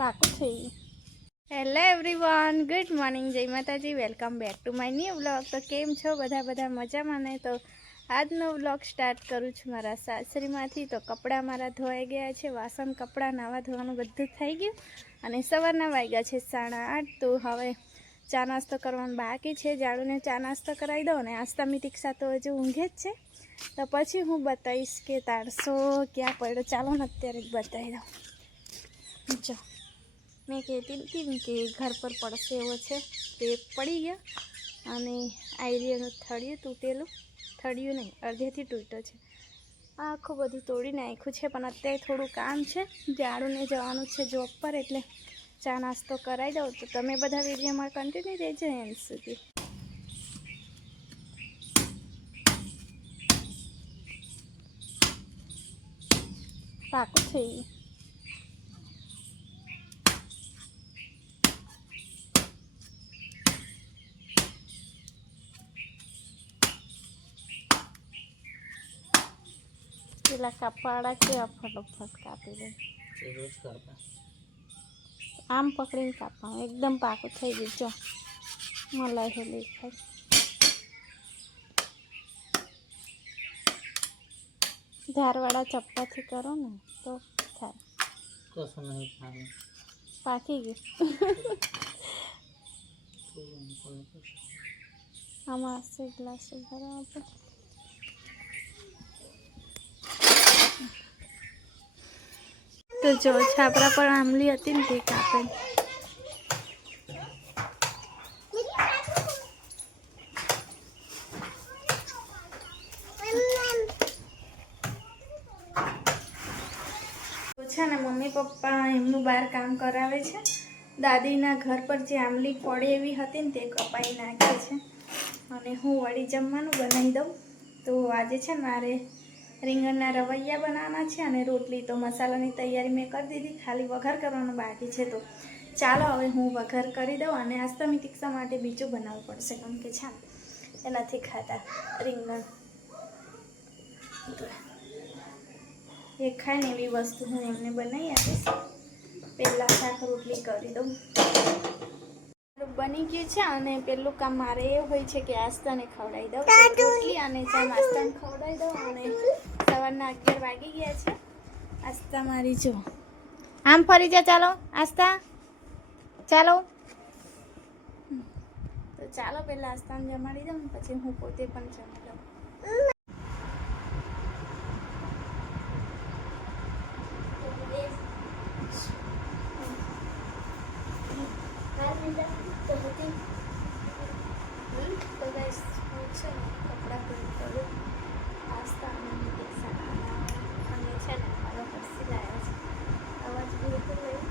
પાકું થઈ. Hello everyone good morning જય Mataji welcome back to my new vlog તો કેમ છો? બધા બધા મજામાં ને? તો આજનો વ્લોગ સ્ટાર્ટ કરું છું મારા સાસરીમાંથી. તો કપડાં મારા ધોવાઈ ગયા છે, વાસણ, કપડાં, નાવા ધોવાનું બધું થઈ ગયું. અને સવારના વાગ્યા છે સાડા આઠ. તો હવે ચા નાસ્તો કરવાનો બાકી છે. જાડુને ચા નાસ્તો કરાવી દઉં ને આસ્તામી ટીક્ષા તો હજુ ઊંઘે જ છે. તો પછી હું બતાવીશ કે તારસો ક્યાં પડ્યો. ચાલો ને અત્યારે બતાવી દઉં. જો. મેં કહેતી હતી કે ઘર પર પડશે એવો છે તે પડી ગયા અને આઈરિયાનું થળિયું તૂટેલું થળિયું નહીં, અડધેથી તૂટ્યો છે. આખું બધું તોડી નાખ્યું છે, પણ અત્યારે થોડું કામ છે. જાડુને જવાનું છે જોબ પર, એટલે ચા નાસ્તો કરાવી દઉં. તો તમે બધા વિડીયોમાં કન્ટિન્યુ રહેજો એન્ડ સુધી. પાકું થઈ ગયું પેલા કાપાડા કેવા ફટોફટ કાપી દે રોજ કરતા આમ પકડીને કાપવાનું એકદમ પાકું થઈ ગયું જો મલાઈ હે દેખાય ધારવાળા ચપ્પાથી કરો ને તો થાય કશું નહીં ખાવું પાકી ગયું આમાં હશે ગ્લાસ ભરવા આપણે તો જો, છાપરા પણ આંબલી હતી ને તે કાપે છે ને, મમ્મી પપ્પા એમનું બહાર કામ કરાવે છે. દાદીના ઘર પર જે આંબલી પડે એવી હતી ને તે કપાઈ નાખે છે. અને હું વળી જમવાનું બનાવી દઉં. તો આજે છે મારે રીંગણના રવૈયા બનાવવાના છે અને રોટલી તો મસાલાની તૈયારી મેં કરી દીધી, ખાલી વઘાર કરવાનો બાકી છે તો ચાલો હવે હું વઘાર કરી દઉં અને આસ્તમી તીક્ષા માટે બીજું બનાવવું પડશે, કેમ કે છે એ ખાતા રીંગણ. એ ખાય ને એવી વસ્તુ હું એમને બનાવી આપીશ. પહેલાં શાક રોટલી કરી દઉં. બની ગયું છે અને પેલું કામ મારે એ હોય છે કે આસ્તાને ખવડાવી દઉં. રોટલી અને ચા આસ્તાને ખવડાવી દઉં અને સવારના અગિયાર વાગી ગયા છે. આસ્તા મારી જો. આમ ફરી જા ચાલો. આસ્તા ચાલો. તો ચાલો પહેલાં આસ્તાને જમાડી દઉં પછી હું પોતે પણ જમી લઉં તો guys, હું છે ને કપડાં પ્રિન્ટ કરું પાસ્તા અને પિઝા અને છે ને મારો હર્ષી લાવ્યો છે અવાજ બિલકુલ નહીં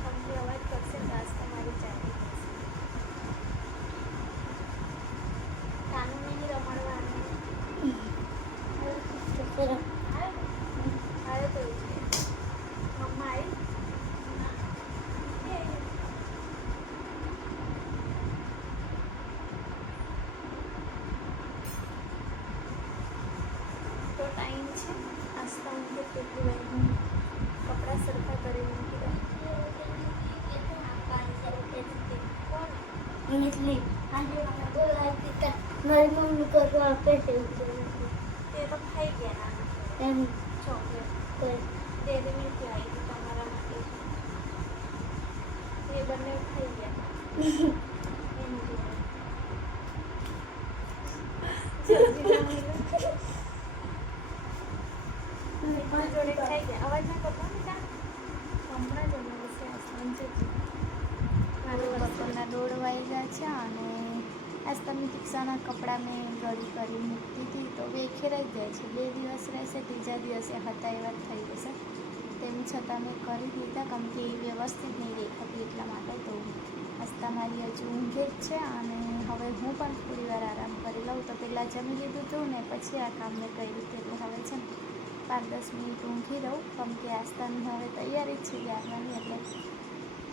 કંપની અવાજ કરશે તો આજ તમારી ચાલી જશે કાનૂની રમાડવાનું આવ્યો તો મમ્મા આવી તો ટાઈમ છે આસ્તા હું કેટલી હું કપડાં સરખા કરી મૂકી દઉં તે તો ખાઈ ગયા ના ચોકલેટ ડેરી મિલ્ક લાવી તમારા માટે એ બંને ખાઈ ગયા એમ જોડે. સબ્જીના મિલ્ક એમાં જોડે ખાઈ ગયા અવાજ ના કરતો ને તા હમણાં જ અમારે છે આ સાંજે જ. મારે બપોરના છે અને આજ તમે ટીક્ષાના કપડાં મેં ગળી કરી મૂકી હતી તો વેખેરાઈ ગયા છે. બે દિવસ રહેશે, ત્રીજા દિવસે હતા એવા થઈ જશે. તેમ છતાં મેં કરી દીધા, કેમ કે એ વ્યવસ્થિત નહીં દેખાતી એટલા માટે તો આજ મારી હજુ ઊંઘે જ છે અને હવે હું પણ થોડી વાર આરામ કરી લઉં. તો પહેલાં જમી લીધું હતું ને પછી આ કામ મેં કર્યું હતું હવે છે ને પાંચ દસ મિનિટ ઊંઘી રહું, કેમ કે આસ્તાની હવે તૈયારી જ છે જાગવાની, એટલે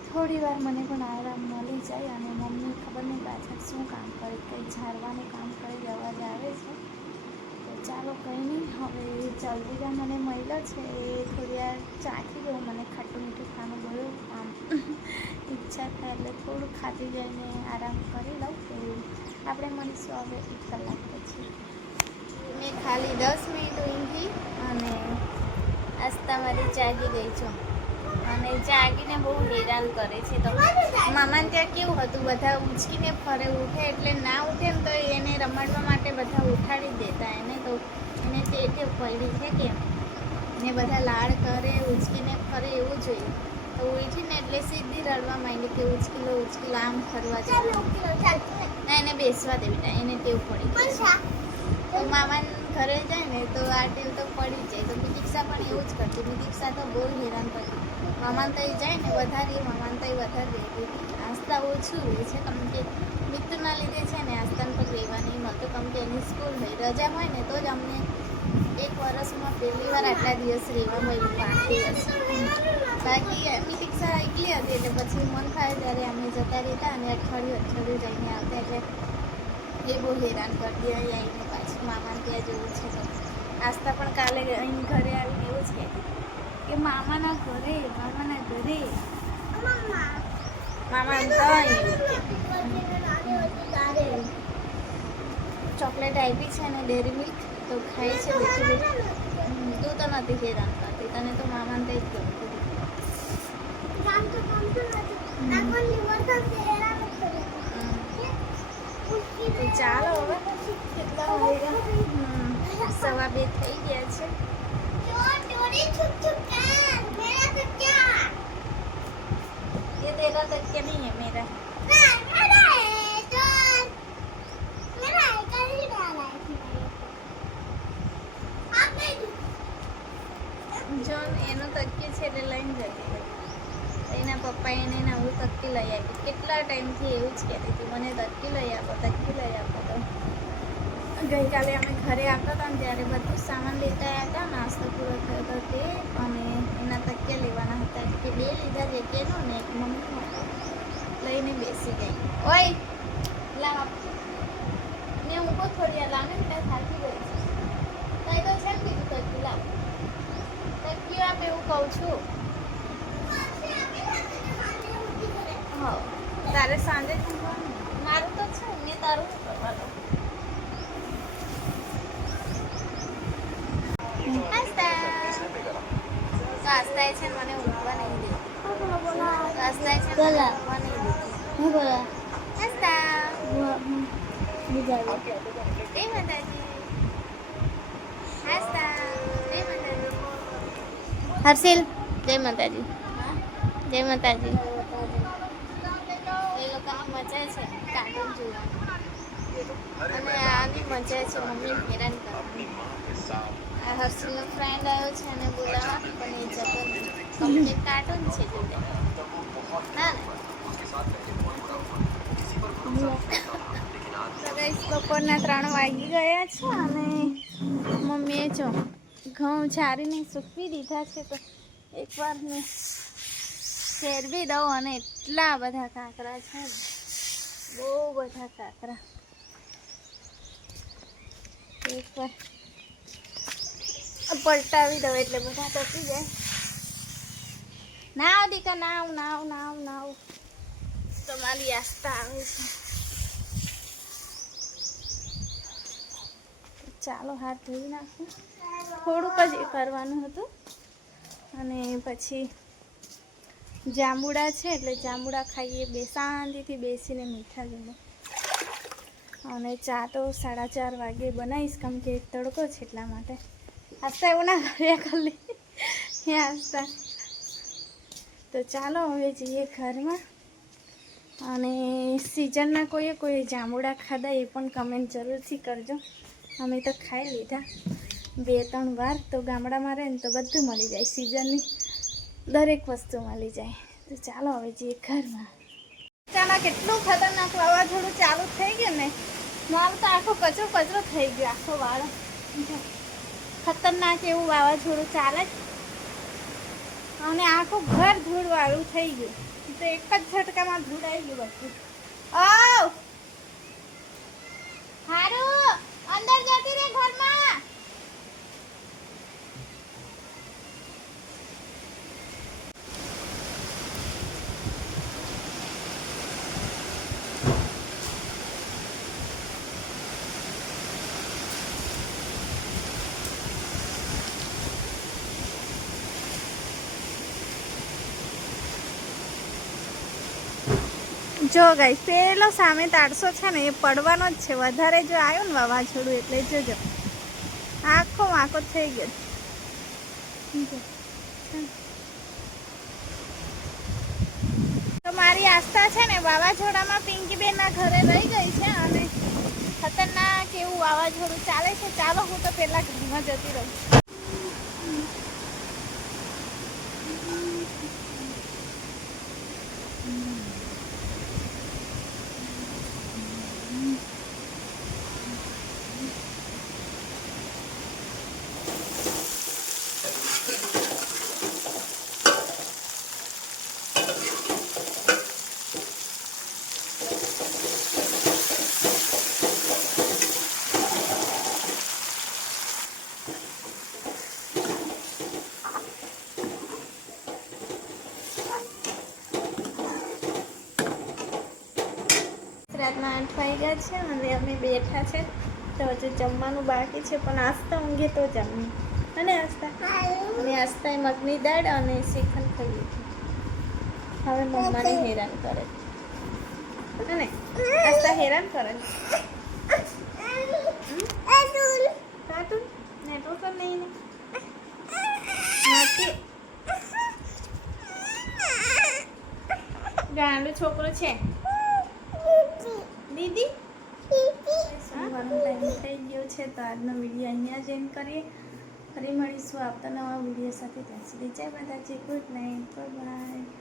થોડી વાર મને પણ આરામ મળી જાય અને મમ્મી ખબર નહીં પાછળ શું કામ કરે, કંઈ ઝાડવાનું કામ કરે અવાજ આવે છે. તો ચાલો કંઈ નહીં, હવે જલ્દી મને મળ્યો છે. એ થોડી વાર ચાખી દઉં મને ખાટું મીઠું ખાવાનું બહુ આમ ઈચ્છા થાય એટલે થોડું ખાતી જઈને આરામ કરી લઉં. તો આપણે મળીશું હવે એક કલાક પછી. મેં ખાલી દસ મિનિટ ઊંઘી અને આસ્તા મારી જાગી ગઈ છું. અને જાગીને બહુ હેરાન કરે છે, તો મામાને ત્યાં કેવું હતું? બધા ઉંચકીને ફરે, ઉઠે એટલે ના ઉઠે ને તો એને રમાડવા માટે બધા ઉઠાડી દેતા એને તો. એને તે પડી છે કે ને બધા લાડ કરે, ઉંચકીને ફરે એવું જોઈએ તો ઉઠીને એટલે સીધી રડવા માંડી કે ઉંચકીલો લો ઉચકી આમ ફરવા જાય ના, એને બેસવા દે બેટા, એને ટેવ પડી. તો મામાને ઘરે જાય ને, તો આ ટેવ તો પડી જાય. તો દીક્ષા પણ એવું જ કરતી. દીક્ષા તો બહુ હેરાન કરતી. મામાન તો જાય ને વધારે મામાન તો વધારે રહેતી આસ્થા ઓછું રહે છે. કેમ કે મિત્રના લીધે છે ને આસ્થાન પર રહેવા નહીં મળતું. કેમ કે એની સ્કૂલ હોય, રજા હોય ને તો જ અમને એક વર્ષમાં પહેલી વાર આટલા દિવસ રહેવા મળ્યું પાંચ દિવસ. બાકી મિતિક્ષા એકલી હતી એટલે પછી મન થાય ત્યારે અમે જતા રહેતા અને અઠવાડિયું અઠવાડિયું જઈને આવતા એટલે એ બહુ હેરાન કરતી અહીં આવીને પાછું મામાને ત્યાં જવું છે આસ્થા પણ કાલે અહીં ઘરે આવીને એવું જ કહેતી. કે મામાના ઘરે મામાના ઘરે. મામા ચોકલેટ આપી છે ને ડેરી મિલ્ક તો ખાય છે તું તો નથી હેરાન કરતી તને તો મામાને તે જ ગમતું તો ચાલો હવે. કેટલા સવા બે થઈ ગયા છે. જોન એનો તકિયો છે એટલે લઈને જતી એના પપ્પાએ એને નવું તકી લઈ આપી કેટલા ટાઈમથી એવું જ કહેતી હતી મને તકી લઈ આપો તકી લઈ આપો તો ગઈકાલે અમે ઘરે આવતા હતા ત્યારે બધું સામાન લેતા આવ્યા હતા, નાસ્તો પૂરો થયો હતો તે અને એના તકિયા લેવાના હતા. કે બે લીધા જગ્યાનો ને એક મમ્મી લઈને બેસી ગઈ. ઓય, લાવ. મેં ઊંઘો થોડી લાવે ને થાકી ગઈ છું તઈ તો છે ને બીજું તકિયું લાવ તકિયું આપ એવું કહું છું હા તારે સાંજે ઊંઘવાનું ને. મારું તો છે મેં તારું શું કરવાનું આસ્તા તો આસ્તા એ છે ને મને ઊંઘવા નહીં દે ઊંઘવા નહીં દે આસ્તા જય માતાજી. જય માતાજી. હર્ષિલ? જય માતાજી. જય માતાજી. એ લોકોની મજા છે કાર્ટૂન જોવાની. અને આની મજા છે મમ્મી હેરાન કરવાની આ હર્ષિલનો ફ્રેન્ડ આવ્યો છે અને બોલાવવા પણ એ જતો નહીં. કમ્પ્લીટ કાર્ટૂન છે જોતે ના ને તો ગાઈસ બપોરના ત્રણ વાગી ગયા છે અને મમ્મીએ જો ઘઉં ચારીને સૂકવી દીધા છે તો એકવાર મેં ફેરવી દઉં અને એટલા બધા કાંકરા છે. બહુ બધા કાંકરા. એકવાર પલટાવી દઉં એટલે બધા તપી જાય. નાવ દીકા નાવ નાવ નાવ નાવ. તમારી આસ્થા આવે છે. ચાલો હાથ ધોઈ નાખું. થોડુંક જ એ કરવાનું હતું. અને પછી જાંબુડા છે એટલે જાંબુડા ખાઈએ બે શાંતિથી બેસીને મીઠા જમો અને ચા તો સાડા ચાર વાગે બનાવીશ કેમ કે તડકો છે એટલા માટે. આસ્તા એવું ના કર્યા ખાલી. આસ્તા તો. ચાલો હવે જઈએ ઘરમાં. અને સિઝનના કોઈએ કોઈ જાંબુડા ખાધા એ પણ કમેન્ટ જરૂરથી કરજો. અમે તો ખાઈ લીધા. બે, ત્રણ વાર તો ગામડામાં રહે ને તો બધું મળી જાય સિઝનની દરેક વસ્તુ મળી જાય. તો ચાલો હવે જઈએ ઘરમાં. ચામાં કેટલું ખતરનાક વાવાઝોડું ચાલુ થઈ ગયું ને? મારું તો આખો કચરો કચરો થઈ ગયો, આખો વાળો ખતરનાક એવું વાવાઝોડું ચાલે અને આખું ઘર ધૂળવાળું થઈ ગયું. તો એક જ ઝટકામાં ધૂળ આવી ગયું બધું. ઓ હારું! अंदर જો ગઈ પેલો સામે તારસો છે ને, એ પડવાનો જ છે. વધારે જો આવ્યો ને વાવાઝોડું એટલે જોજો. આખો વાંકો થઈ ગયો. તો મારી આસ્થા છે ને, વાવાઝોડામાં પિંકીબેનના ઘરે રહી ગઈ છે અને ખતરનાક એવું વાવાઝોડું ચાલે છે. ચાલો, હું તો પહેલાં ઘરમાં જતી રહું. રાતના આઠ વાગ્યા છે અને અમે બેઠા છે. તો હજુ જમવાનું બાકી છે, પણ આસ્તા ઊંઘે તો જમી અને આસ્તા અને આસ્તાએ મગની દાળ અને શ્રીખંડ ખાઈ લીધું હવે મમ્માને હેરાન કરે. છે અને આસ્તા હેરાન કરે. છે નેટવર્ક નહીં નથી છોકરો છે દીદી સુવાનો ટાઈમ થઈ ગયો છે તો આજનો વીડિયો અહીંયા જ એન્ડ કરીએ. ફરી મળીશું આવતા નવા વીડિયો સાથે ત્યાં સુધી જય માતાજી, ગુડ નાઇટ, ગુડ બાય.